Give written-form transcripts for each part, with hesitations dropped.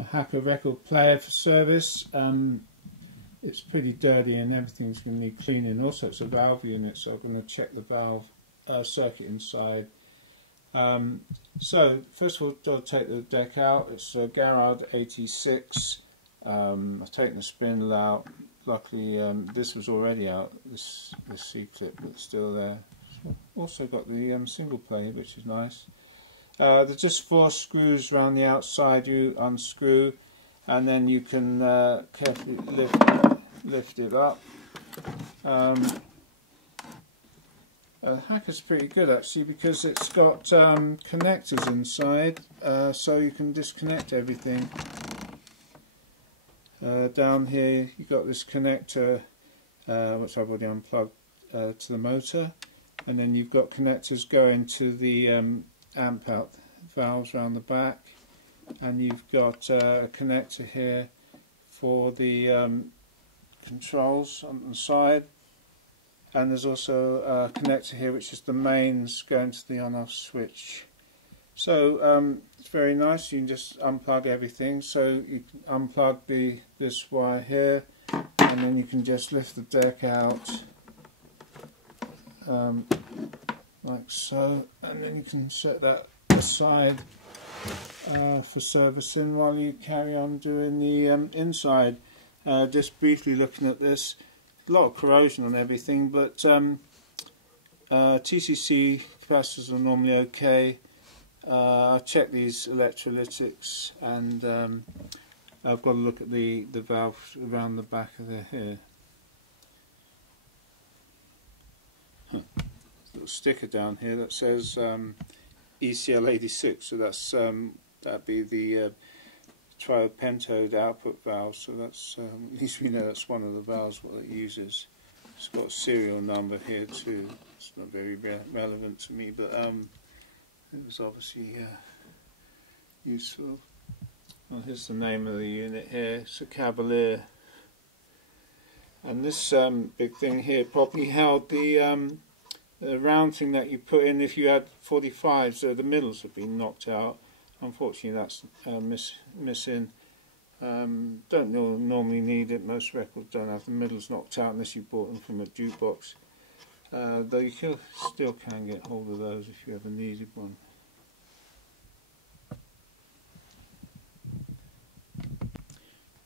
a Hacker record player for service. It's pretty dirty and everything's going to need cleaning. Also it's a valve unit, so I'm going to check the valve circuit inside. So first of all, I'll take the deck out. It's a Garrard AT6. I've taken the spindle out. Luckily this was already out, this C-clip, but it's still there. Also got the single plate, which is nice. There's just 4 screws around the outside you unscrew, and then you can carefully lift it up. Hacker's pretty good actually, because it's got connectors inside, so you can disconnect everything. Down here you've got this connector which I've already unplugged to the motor, and then you've got connectors going to the amp out valves around the back, and you've got a connector here for the controls on the side, and there's also a connector here which is the mains going to the on-off switch. So it's very nice. You can just unplug everything. So you can unplug this wire here, and then you can just lift the deck out like so, and then you can set that aside for servicing while you carry on doing the inside. Just briefly looking at this, a lot of corrosion on everything, but TCC capacitors are normally okay. I've checked these electrolytics, and I've got to look at the valve around the back of the here. Little sticker down here that says ECL86, so that's that'd be the triopentode output valve. So that's at least we know that's one of the valves what it uses. It's got a serial number here too. It's not very relevant to me, but it was obviously useful. Well, here's the name of the unit here. It's a Cavalier, and this big thing here probably held the round thing that you put in if you had 45s, so the middles have been knocked out. Unfortunately that's missing. Don't normally need it. Most records don't have the middles knocked out unless you bought them from a jukebox. Though you still can get hold of those if you ever needed one.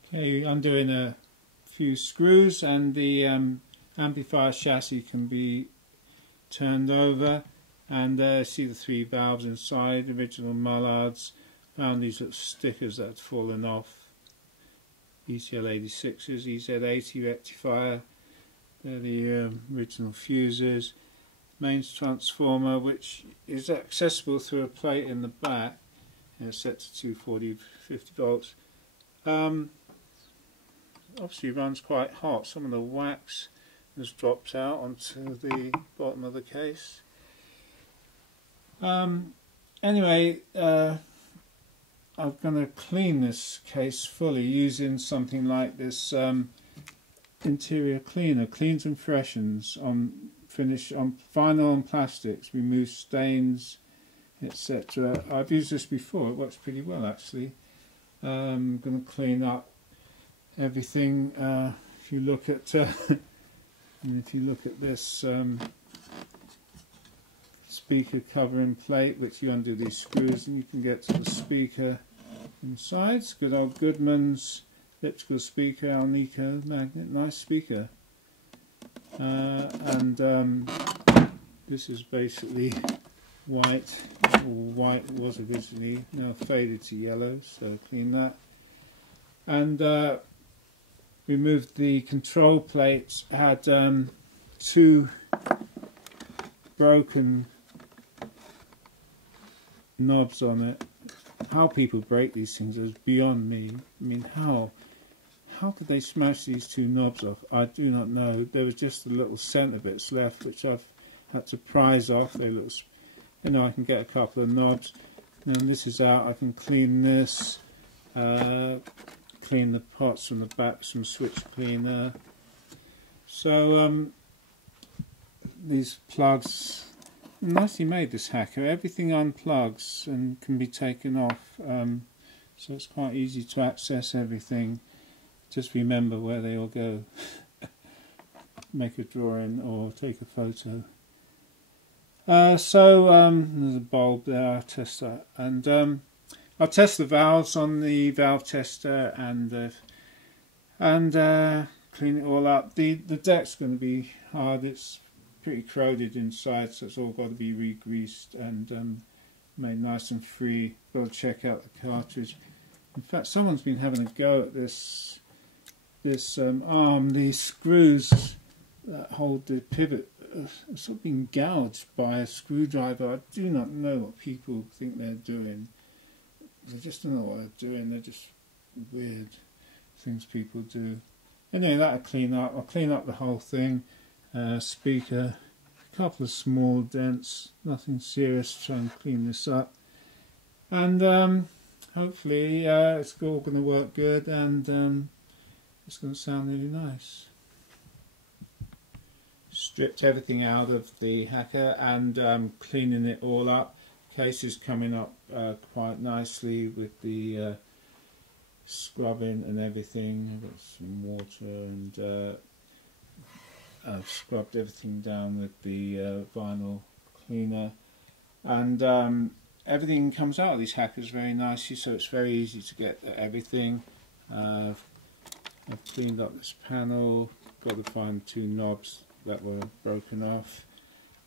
Okay, undoing a few screws, and the amplifier chassis can be turned over, and see the 3 valves inside, original mullards. Found these little stickers that had fallen off. ECL86s, EZ80 rectifier. They're the original fuses. Mains transformer, which is accessible through a plate in the back, and it's set to 240/50 volts. Obviously runs quite hot. Some of the wax has dropped out onto the bottom of the case. Anyway, I'm going to clean this case fully using something like this interior cleaner. Cleans and freshens on vinyl and plastics, removes stains, etc. I've used this before. It works pretty well actually. I'm going to clean up everything. If you look at this speaker covering plate, which you undo these screws and you can get to the speaker inside. It's good old Goodman's elliptical speaker, Alnico magnet, nice speaker. And this is basically white, or white was originally, now faded to yellow, so clean that. And removed the control plates. Had 2 broken knobs on it. How people break these things is beyond me. I mean, how could they smash these 2 knobs off? I do not know. There was just the little centre bits left, which I've had to prise off. They look, you know, I can get a couple of knobs. Now this is out. I can clean this. Clean the pots from the back, some switch cleaner. So these plugs, nicely made, this Hacker. Everything unplugs and can be taken off. so it's quite easy to access everything. Just remember where they all go. Make a drawing or take a photo. There's a bulb there. I'll test that, and I'll test the valves on the valve tester and clean it all up. The deck's going to be hard. It's pretty corroded inside, so it's all got to be re-greased and made nice and free. Got to check out the cartridge. In fact, someone's been having a go at this arm. These screws that hold the pivot are sort of being gouged by a screwdriver. I do not know what people think they're doing. They just don't know what they're doing. They're just weird things people do. Anyway, that'll clean up. I'll clean up the whole thing. Speaker, a couple of small dents, nothing serious. Try and clean this up, and hopefully it's all going to work good, and it's going to sound really nice. Stripped everything out of the hacker and cleaning it all up. Case is coming up quite nicely with the scrubbing and everything. I've got some water and I've scrubbed everything down with the vinyl cleaner, and everything comes out of these hackers very nicely, so it's very easy to get everything. I've cleaned up this panel, got to find 2 knobs that were broken off.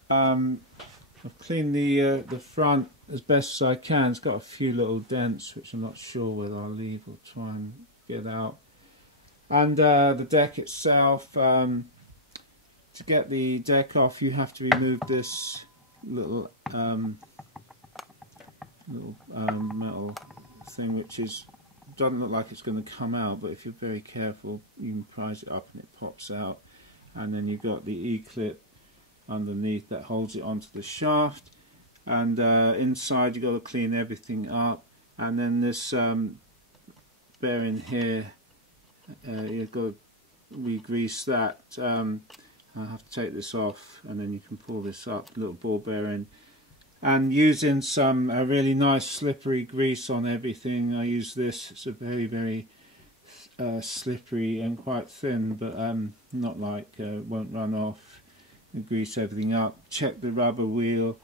I've cleaned the front as best as I can. It's got a few little dents which I'm not sure whether I'll leave or try and get out. And the deck itself, to get the deck off you have to remove this little metal thing, which doesn't look like it's going to come out, but if you're very careful you can prise it up and it pops out. And then you've got the E-clip underneath that holds it onto the shaft, and inside you've got to clean everything up. And then this bearing here, you've got to re-grease that. I'll have to take this off, and then you can pull this up, little ball bearing. And using some really nice slippery grease on everything. I use this. It's a very slippery and quite thin, but not like won't run off. And grease everything up. Check the rubber wheel,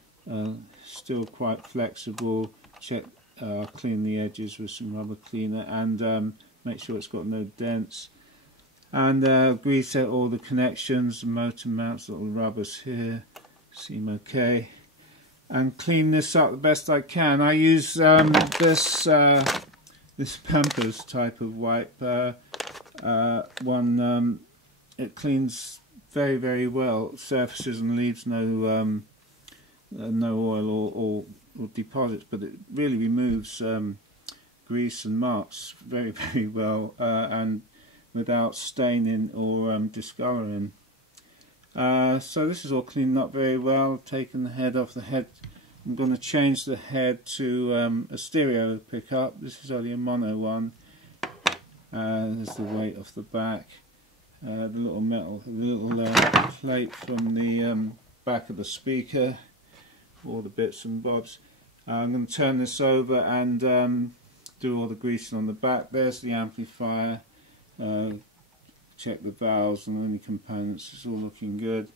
still quite flexible. Check, clean the edges with some rubber cleaner, and make sure it's got no dents. And grease out all the connections, the motor mounts, little rubbers here, seem okay. And clean this up the best I can. I use this Pampers type of wipe one. It cleans very well surfaces and leaves no oil or deposits, but it really removes grease and marks very well, and without staining or discolouring. So this is all cleaned up very well. Taken the head off. The head, I'm going to change the head to a stereo pickup. This is only a mono one. There's the weight off the back. The little plate from the back of the speaker, all the bits and bobs. I'm going to turn this over and do all the greasing on the back. There's the amplifier. Check the valves and any components. It's all looking good.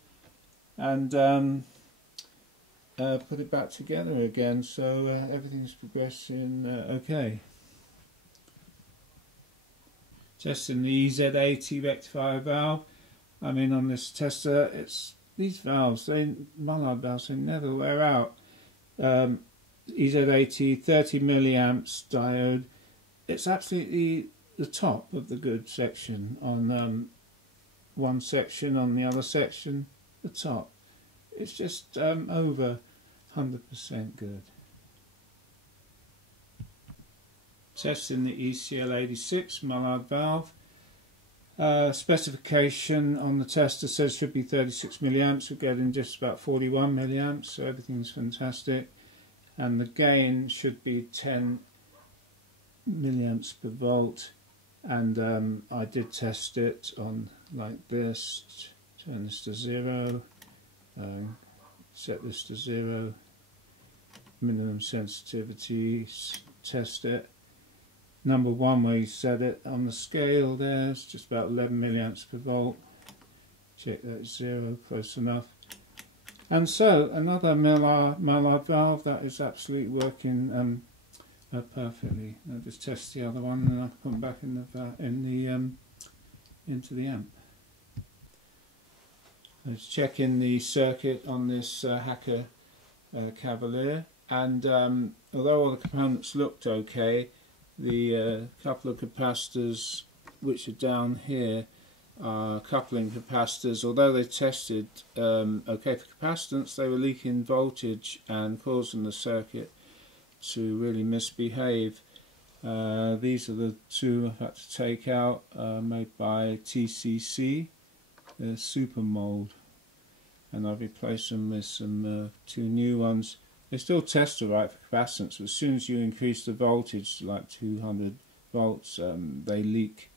And put it back together again, so everything's progressing okay. Testing the EZ80 rectifier valve. I mean, on this tester, it's these valves, Mullard valves, they never wear out. EZ80 30 milliamps diode. It's absolutely the top of the good section on one section. On the other section, the top. It's just over 100% good. Testing the GL86 Mullard valve. Specification on the tester says should be 36 milliamps. We're getting just about 41 milliamps, so everything's fantastic. And the gain should be 10 milliamps per volt. And I did test it on like this. Turn this to 0. Set this to 0. Minimum sensitivity. Test it. number 1 where you set it on the scale there. It's just about 11 milliamps per volt. Check that 0, close enough. And so another Mallard valve that is absolutely working perfectly. I'll just test the other one and then I'll put them back into the amp. Let's check in the circuit on this Hacker Cavalier, and although all the components looked okay, the couple of capacitors which are down here are coupling capacitors. Although they tested okay for capacitance, they were leaking voltage and causing the circuit to really misbehave. These are the two I've had to take out, made by TCC. They're super mold, and I've replaced them with some 2 new ones. They still test alright for capacitance, but as soon as you increase the voltage to like 200 volts, they leak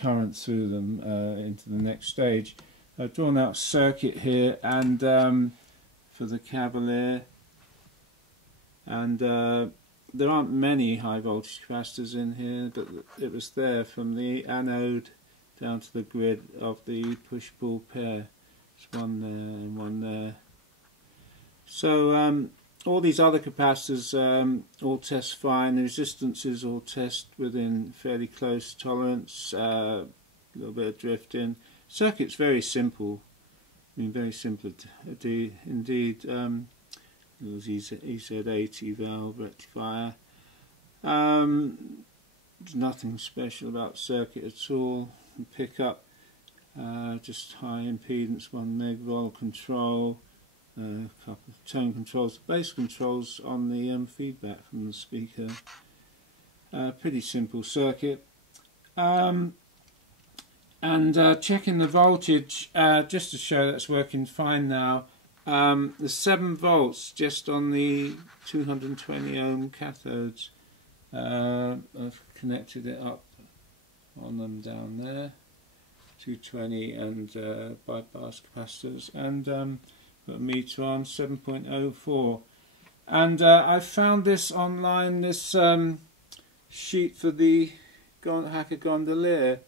current through them into the next stage. I've drawn out a circuit here and for the Cavalier, and there aren't many high voltage capacitors in here, but it was there from the anode down to the grid of the push-pull pair. There's one there and one there. So all these other capacitors all test fine. The resistances all test within fairly close tolerance. A little bit of drifting. Circuit's very simple. I mean, very simple indeed. It was EZ80 valve rectifier. There's nothing special about the circuit at all. Pickup, just high impedance, 1 megavolt control, a couple of tone controls, bass controls on the feedback from the speaker. Pretty simple circuit. And checking the voltage, just to show that it's working fine now. The 7 volts just on the 220 ohm cathodes. I've connected it up on them down there, 220 and bypass capacitors, and put a meter on 7.04. And I found this online, this sheet for the Hacker Gondolier.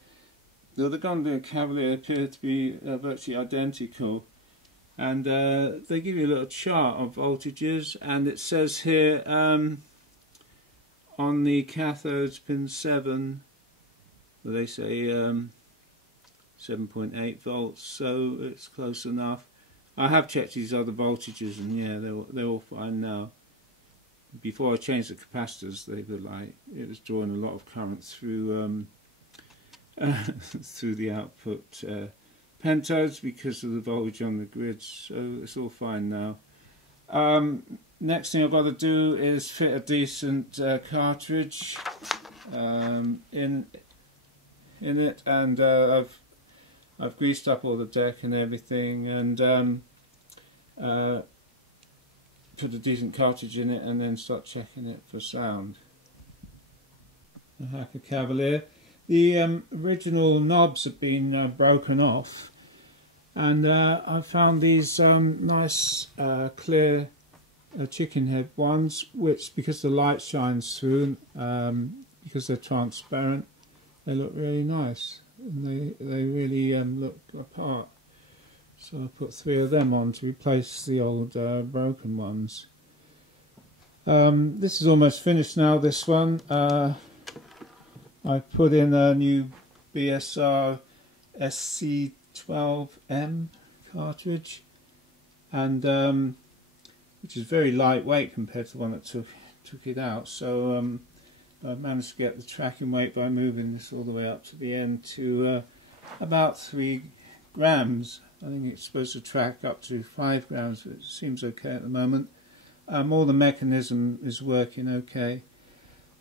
The Gondolier Cavalier appear to be virtually identical, and they give you a little chart of voltages, and it says here on the cathodes pin 7, they say 7.8 volts, so it's close enough. I have checked these other voltages, and yeah, they're all fine now. Before I changed the capacitors, they were like, it was drawing a lot of current through through the output pentodes because of the voltage on the grid, so it's all fine now. Next thing I've got to do is fit a decent cartridge in it, and I've greased up all the deck and everything, and put a decent cartridge in it, and then start checking it for sound. The Hacker Cavalier. The original knobs have been broken off, and I found these nice clear chicken head ones, which, because the light shines through, because they're transparent, they look really nice, and they really look apart. So I put 3 of them on to replace the old broken ones. This is almost finished now, this one. I put in a new BSR SC12M cartridge, and which is very lightweight compared to the one that took it out. So I managed to get the tracking weight by moving this all the way up to the end to about 3 grams. I think it's supposed to track up to 5 grams, but it seems okay at the moment. All the mechanism is working okay.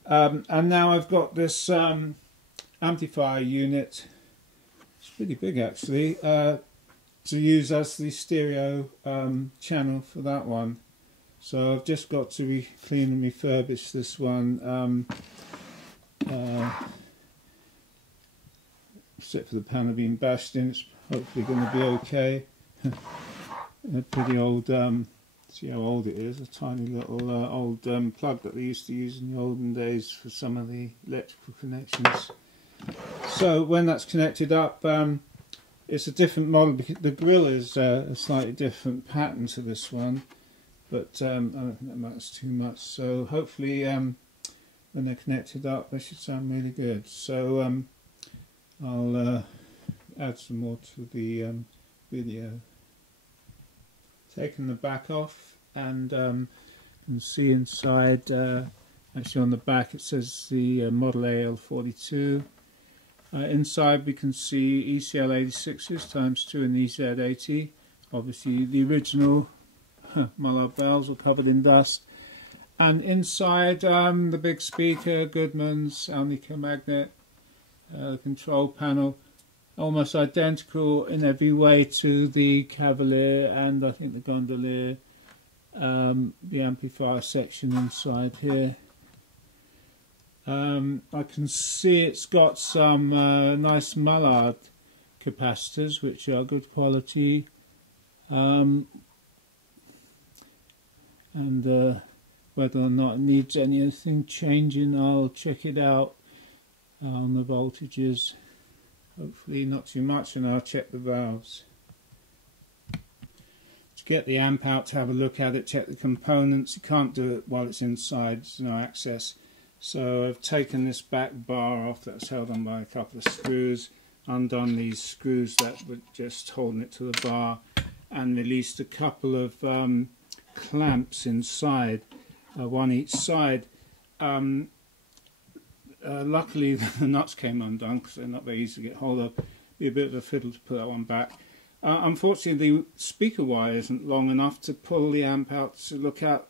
And now I've got this amplifier unit, it's pretty big actually, to use as the stereo channel for that one. So I've just got to clean and refurbish this one, except for the panel being bashed in. It's hopefully going to be okay. A pretty old See how old it is, a tiny little old plug that they used to use in the olden days for some of the electrical connections. So when that's connected up, it's a different model because the grill is a slightly different pattern to this one, but I don't think that matters too much. So hopefully when they're connected up they should sound really good. So I'll add some more to the video. Taking the back off, and you can see inside, actually on the back it says the model AL42. Inside we can see ECL AT6s ×2 and EZ80. Obviously the original Mullard valves are covered in dust. And inside the big speaker, Goodman's Alnico magnet, the control panel, almost identical in every way to the Cavalier and I think the Gondolier, the amplifier section inside here. I can see it's got some nice Mullard capacitors which are good quality, and whether or not it needs anything changing I'll check it out on the voltages. Hopefully not too much, and I'll check the valves. To get the amp out, to have a look at it, check the components. You can't do it while it's inside, there's no access. So I've taken this back bar off that's held on by a couple of screws, undone these screws that were just holding it to the bar, and released a couple of clamps inside, one each side. Luckily the nuts came undone because they're not very easy to get hold of. Be a bit of a fiddle to put that one back. Unfortunately the speaker wire isn't long enough to pull the amp out to look at,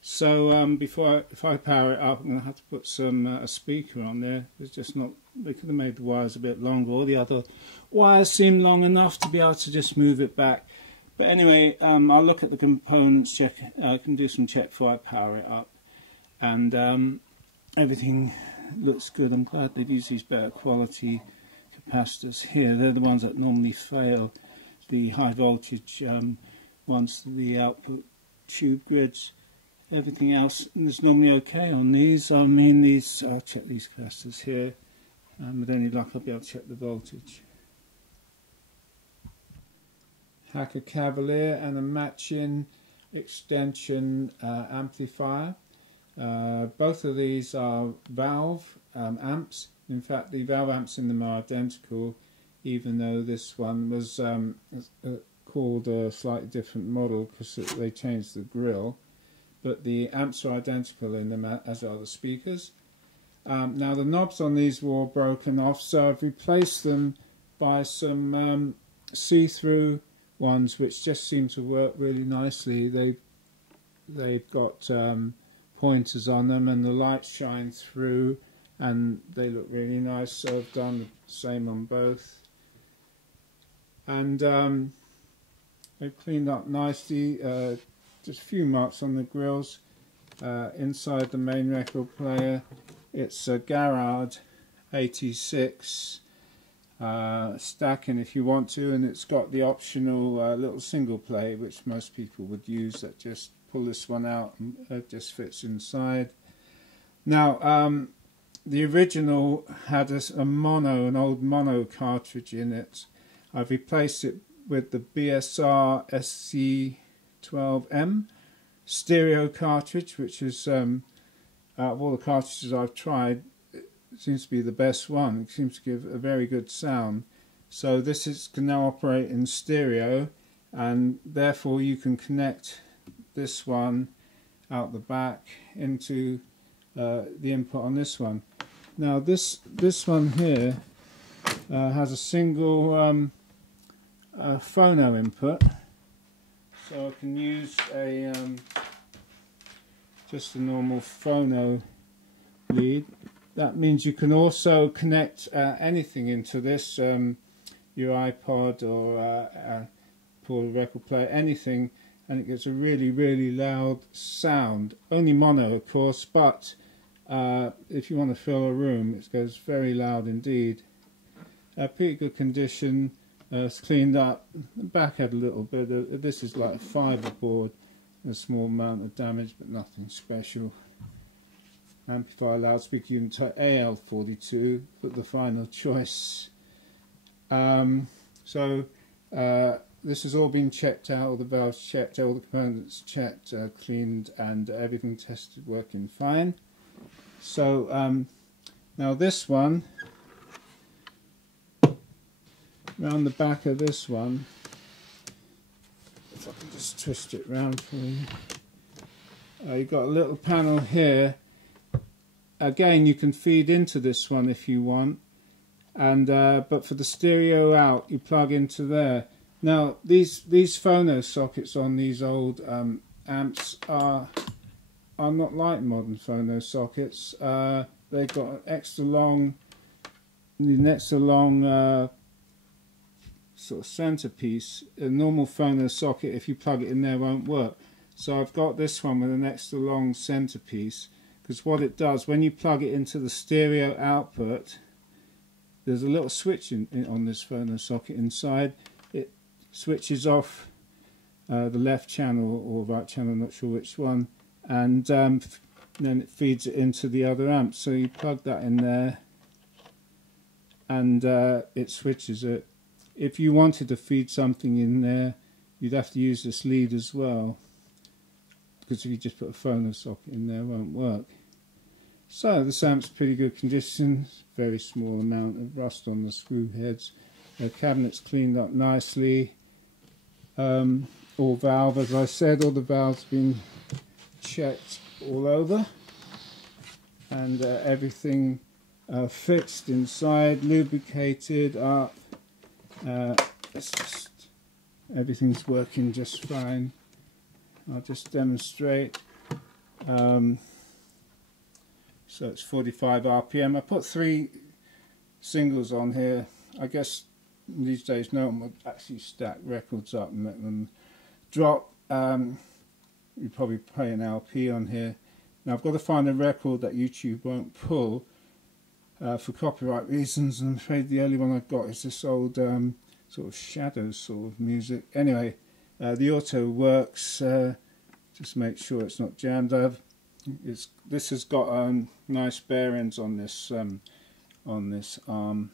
so if I power it up I'm going to have to put some a speaker on there. It's just not, they could have made the wires a bit longer, or the other wires seem long enough to be able to just move it back. But anyway, I'll look at the components, check, I can do some check before I power it up, and everything looks good. I'm glad they've used these better quality capacitors here. They're the ones that normally fail, the high voltage ones, the output tube grids. Everything else is normally okay on these. I mean, these, I'll check these capacitors here, and with any luck I'll be able to check the voltage. Hacker Cavalier and a matching extension amplifier. Both of these are valve amps. In fact, the valve amps in them are identical, even though this one was called a slightly different model because they changed the grill. But the amps are identical in them, as are the speakers. Now the knobs on these were all broken off, so I've replaced them by some see-through ones which just seem to work really nicely. They've got pointers on them and the lights shine through and they look really nice, so I've done the same on both. And they've cleaned up nicely, just a few marks on the grills. Inside the main record player it's a Garrard AT6 stacking if you want to, and it's got the optional little single play which most people would use, that just pull this one out and it just fits inside. Now the original had an old mono cartridge in it. I've replaced it with the BSR SC12M stereo cartridge, which is out of all the cartridges I've tried, it seems to be the best one. It seems to give a very good sound. So this can now operate in stereo, and therefore you can connect this one out the back into the input on this one. Now this one here has a single phono input, so I can use a just a normal phono lead. That means you can also connect anything into this, your iPod or pull a record player, anything, and it gets a really loud sound. Only mono of course, but if you want to fill a room it goes very loud indeed. Pretty good condition, it's cleaned up. The back had a little bit of, this is like a fibre board, a small amount of damage, but nothing special. Amplifier loudspeaker unit type AL42, put the final choice. This has all been checked out, all the valves checked, all the components checked, cleaned, and everything tested working fine. So now this one, around the back of this one, if I can just twist it round for you, you've got a little panel here. Again, you can feed into this one if you want, and but for the stereo out, you plug into there. Now these phono sockets on these old amps are not like modern phono sockets. They've got an extra long sort of centerpiece. A normal phono socket, if you plug it in there, won't work. So I've got this one with an extra long centerpiece, because what it does, when you plug it into the stereo output, there's a little switch on this phono socket inside. It switches off the left channel or right channel, not sure which one, and then it feeds it into the other amp. So you plug that in there and it switches it. If you wanted to feed something in there, you'd have to use this lead as well, because if you just put a phono socket in there, it won't work. So this amp's pretty good condition, very small amount of rust on the screw heads. The cabinet's cleaned up nicely. All valve, as I said, all the valves been checked all over, and everything fixed inside, lubricated up. It's just, everything's working just fine. I'll just demonstrate. So it's 45 RPM. I put 3 singles on here. I guess these days no one would actually stack records up and let them drop. You probably play an LP on here. Now I've got to find a record that YouTube won't pull for copyright reasons. I'm afraid the only one I've got is this old sort of shadow sort of music. Anyway, the auto works. Just make sure it's not jammed. This has got nice bearings on this arm.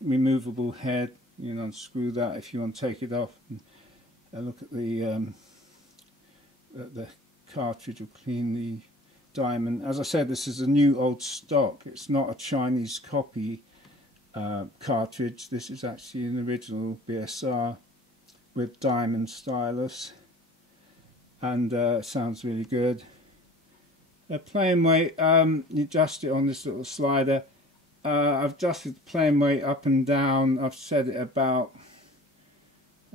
Removable head. You can unscrew that if you want to take it off. And look at the cartridge will clean the diamond. As I said, this is a new old stock. It's not a Chinese copy cartridge. This is actually an original BSR with diamond stylus, and sounds really good. Playing weight, you adjust it on this little slider. I've adjusted the playing weight up and down. I've set it about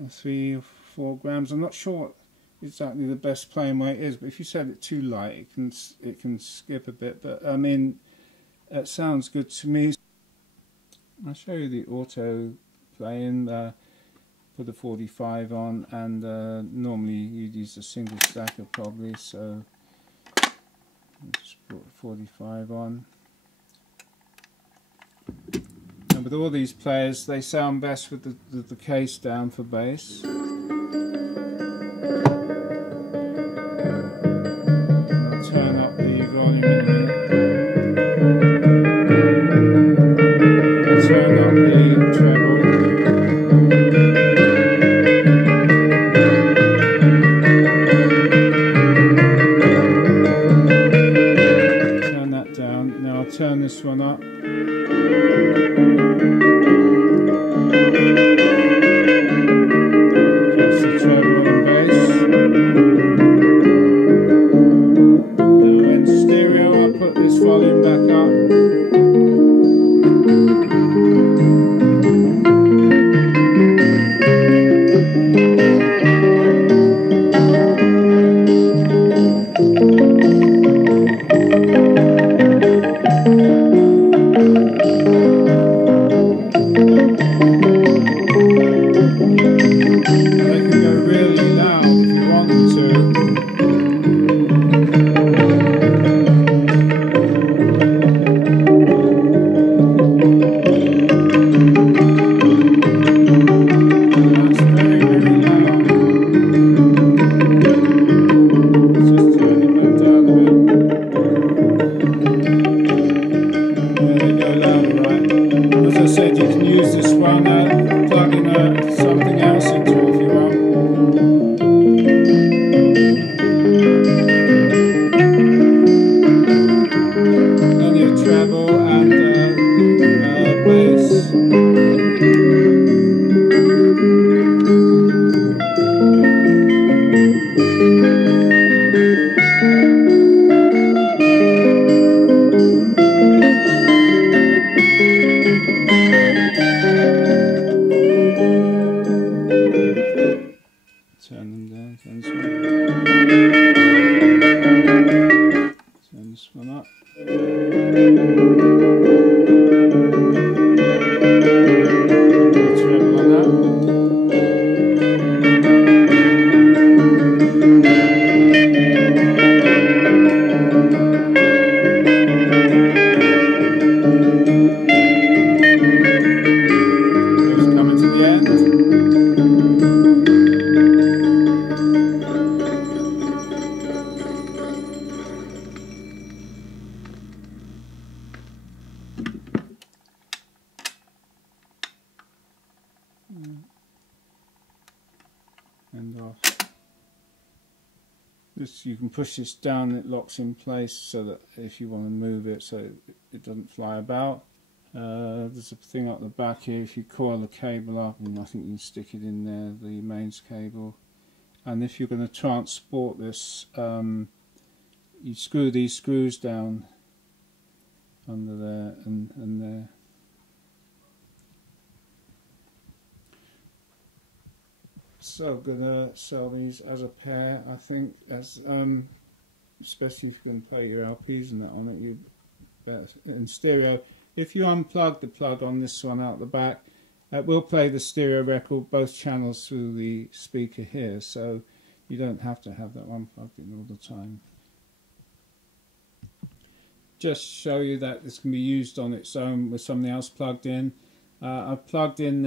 3 or 4 grams. I'm not sure what exactly the best playing weight is, but if you set it too light, it can skip a bit. But I mean, it sounds good to me. I'll show you the auto playing. Put a 45 on, and normally you'd use a single stacker probably, so just put 45 on. And with all these players, they sound best with the case down for bass. And I'll turn up the volume in here. Turn up the treble. Turn that down. Now I'll turn this one up. That's the treble and bass. Now in stereo, I'll put this volume back up. want to plug in something else into it if you want. Then your treble and bass. Turn them down, turn this one. Turn this one up. Treble on that. Just coming to the end. And off. This, you can push this down, it locks in place so that if you want to move it so it doesn't fly about. There's a thing up the back here, if you coil the cable up, and I think you can stick it in there, the mains cable. And if you're going to transport this, you screw these screws down under there and there. So I'm gonna sell these as a pair, I think, as especially if you're going to play your LPs and that on it, you better in stereo. If you unplug the plug on this one out the back, it will play the stereo record both channels through the speaker here, so you don't have to have that one plugged in all the time. Just show you that this can be used on its own with something else plugged in. I've plugged in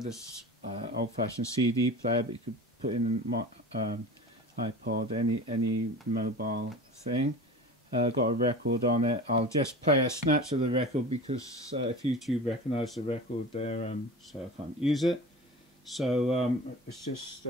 this old-fashioned CD player, but you could put in iPod, any mobile thing. Got a record on it. I'll just play a snatch of the record because if YouTube recognised the record there, so I can't use it. So it's just.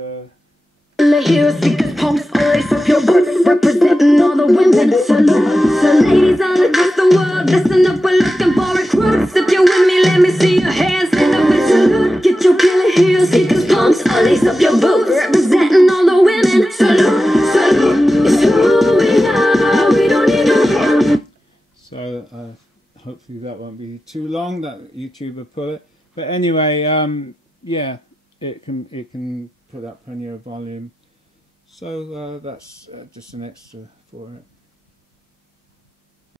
Pumps always up your boots, representing all the women. Salute, so ladies all across the world, listen up, we're looking for recruits. If you're with me, let me see your hands. Stand up and salute. Get your killer heels, because pumps all lace up your boots, representing all the women. Salute, salute, it's who we are. We don't need no. So hopefully that won't be too long. That YouTuber put it, but anyway, yeah, it can put up plenty of volume. So that's just an extra for it.